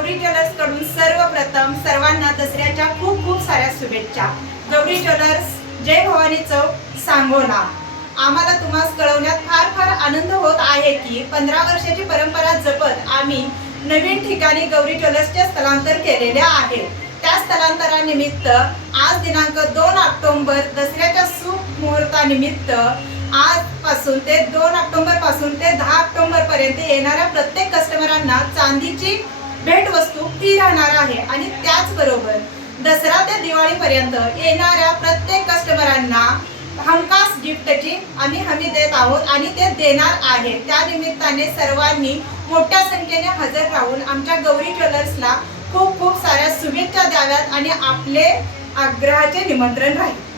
गौरी ज्वेलर्सकडून सर्वप्रथम सर्वांना दसऱ्याच्या खूप खूप साऱ्या शुभेच्छा. गौरी ज्वेलर्स जय भवानी चौक सांगोला. आम्हाला तुम्हाला कळवण्यात फार फार आनंद होत आहे की पंधरा वर्षाची परंपरा जपत आम्ही नवीन ठिकाणी गौरी ज्वेलर्सचे स्थलांतर केलेले आहे. त्या स्थलांतरानिमित्त आज दिनांक दोन ऑक्टोबर दसऱ्याच्या शुभ मुहूर्तानिमित्त आजपासून ते दोन ऑक्टोंबरपासून ते दहा ऑक्टोबर पर्यंत येणाऱ्या प्रत्येक कस्टमरांना चांदीची भेटवस्तू ती राहणार आहे. आणि त्याचबरोबर दसरा ते दिवाळीपर्यंत येणाऱ्या प्रत्येक कस्टमरांना हमखास गिफ्टची आम्ही हमी देत आहोत आणि ते देणार आहे. त्या निमित्ताने सर्वांनी मोठ्या संख्येने हजर राहून आमच्या गौरी ज्वेलर्सला खूप खूप साऱ्या शुभेच्छा द्याव्यात आणि आपले आग्रहाचे निमंत्रण राहील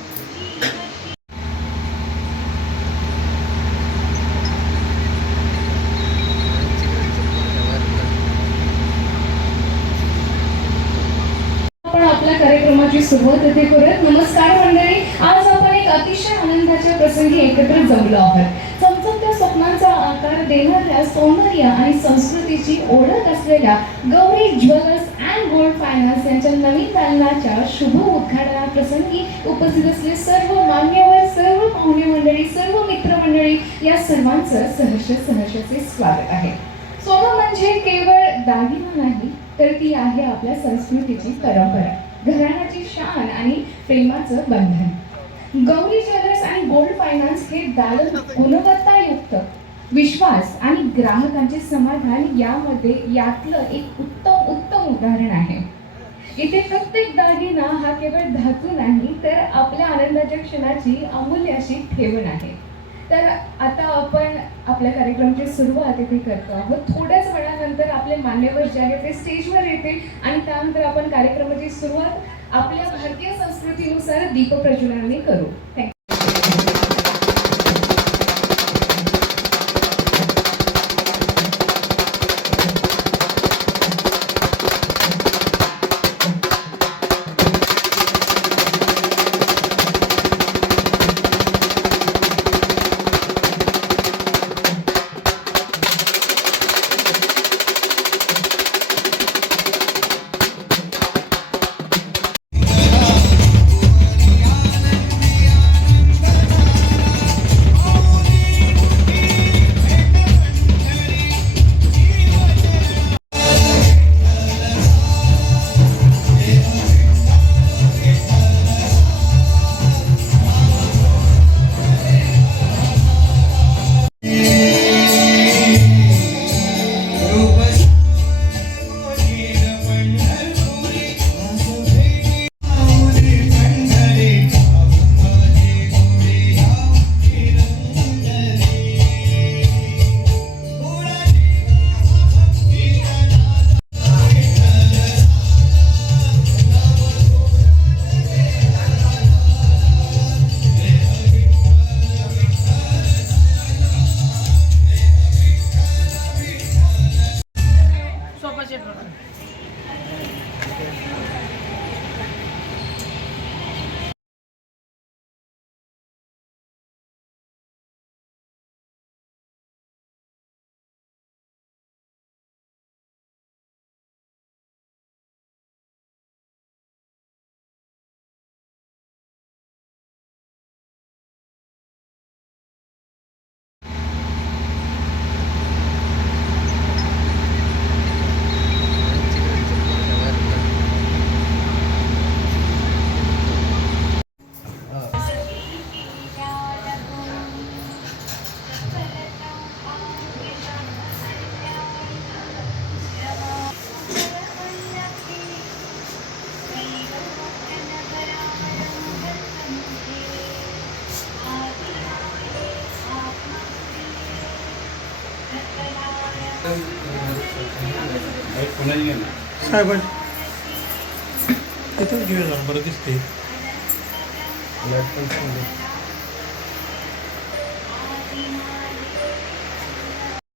आपण आपल्या कार्यक्रमाची सुरुवात येते करत नमस्कार मंडळी. आज आपण एक अतिशय आनंदाच्या प्रसंगी एकत्र जमलो आहोत. चमचमत्या स्वप्नांचा आकार देणाऱ्या सौंदर्य आणि संस्कृतीची ओळख असलेल्या Gauri jewellers and gold finance यांच्या नवीन दालनाच्या शुभ उद्घाटनाप्रसंगी उपस्थित असलेले सर्व मान्यवर सर्व पाहुणे मंडळी सर्व मित्रमंडळी या सर्वांचं सहर्ष सहर्षाचे स्वागत आहे. सोनं म्हणजे केवळ दागिना नाही तर ती आहे आपल्या संस्कृतीची परंपरा. घराण्याची शान आणि प्रेमाचं बंधन. गौरी ज्वेलर्स आणि गोल्ड फायनान्स हे दालन गुणवत्तायुक्त विश्वास आणि ग्राहकांचे समाधान यामध्ये यातलं एक उत्तम उत्तम उदाहरण आहे. इथे प्रत्येक दागिना हा केवळ धातू नाही तर आपल्या आनंदाच्या क्षणाची अमूल्य अशी ठेवण आहे. तर आता आपल्या कार्यक्रमाची सुरुवात इथे करतो आहोत. थोड्याच वेळानंतर आपले मान्यवर जे आहेत ते स्टेजवर येतील आणि त्यानंतर आपण कार्यक्रमाची सुरुवात आपल्या भारतीय संस्कृतीनुसार दीपप्रज्वलनाने करू. थँक्यू साहेब तिथंच घेऊया जरा बरं दिसते.